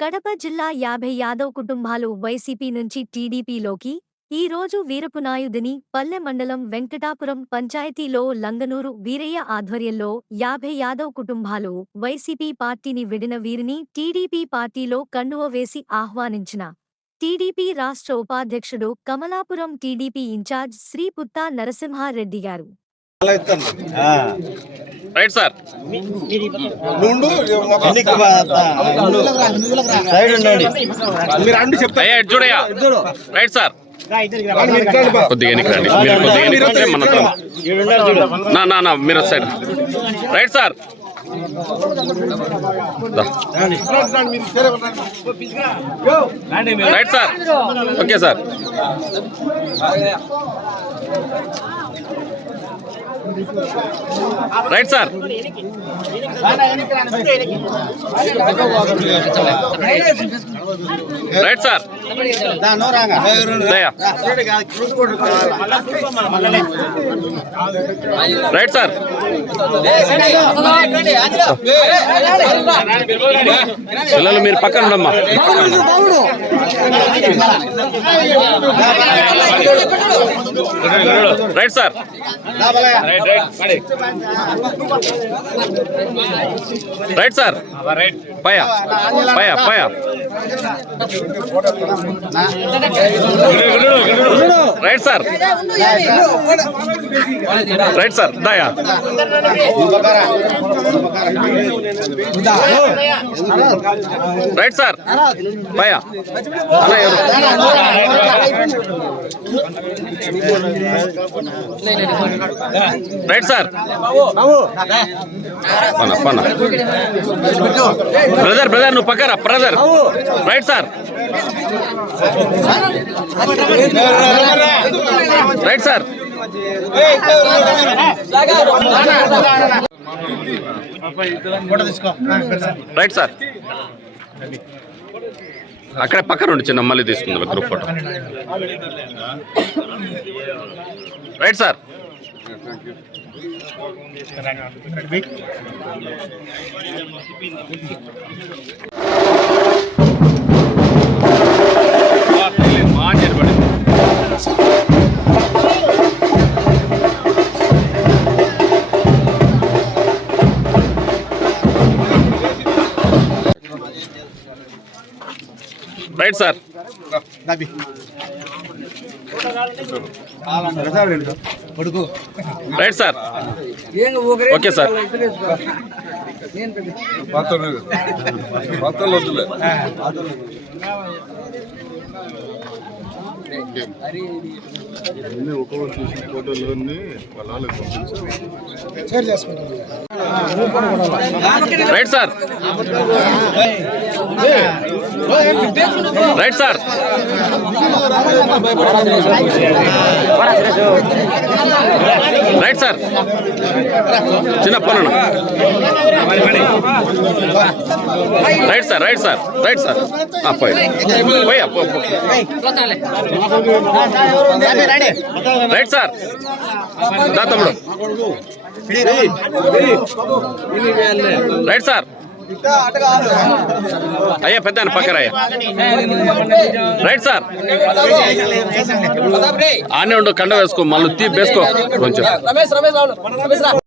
కడప జిల్లా 50 యాదవ్ కుటుంబాలు వైసీపీ నుంచి టీడీపీలోకి ఈ రోజు వీరపునాయుదిని పల్లె మండలం వెంకటాపురం పంచాయతీలో లంగనూరు వీరయ్య ఆధ్వర్యంలో 50 యాదవ్ కుటుంబాలు వైసీపీ పార్టీని విడిన వీరిని టీడీపీ పార్టీలో కండువ వేసి ఆహ్వానించిన టీడీపీ రాష్ట్ర ఉపాధ్యక్షుడు కమలాపురం టీడీపీ ఇన్ఛార్జ్ శ్రీ పుత్తా నరసింహారెడ్డి గారు. రైట్ సార్ చూడయా రైట్ సార్ కొద్దిగా రండి మీరు కొద్దిగా మన మీరు side right sir right sir okay sir right sir right sir right sir పిల్లలు మీరు పక్కన ఉండమ్మా రైట్ సార్ రైట్ సార్ పయ పయ పయ రైట్ సార్ రైట్ సార్ దయా రైట్ సార్ పయ అన్న రైట్ సార్ పన్న బ్రదర్ బ్రదర్ నువ్వు పక్కరా brother right sir right sir right sir అక్కడ పక్కన ఉండి చిన్న మళ్ళీ తీసుకుందాం group photo right sir right sir right sir okay sir right sir right sir right sir చిన్న పనులు right sir right sir right sir right sir దా తమ్ముడు రైట్ సార్ అయ్యా పెద్ద పక్కరయ్యా రైట్ సార్ ఆనే ఉండు కండ వేసుకో మళ్ళీ వేసుకో కొంచెం